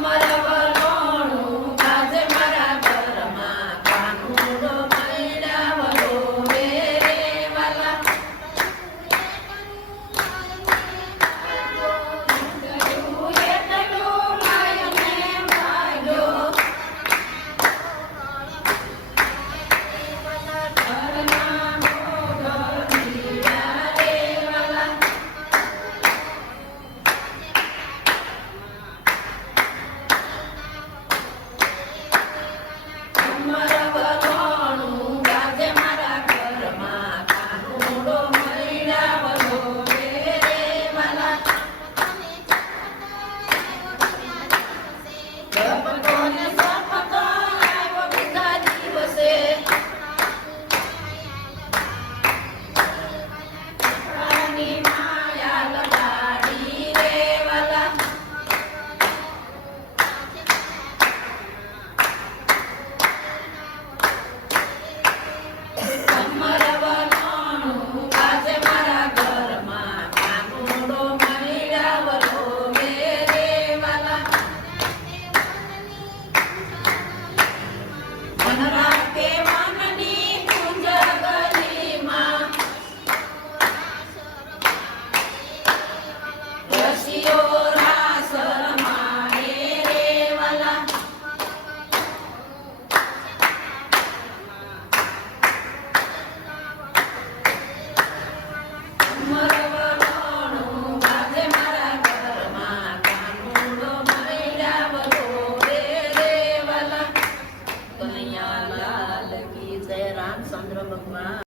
Mother.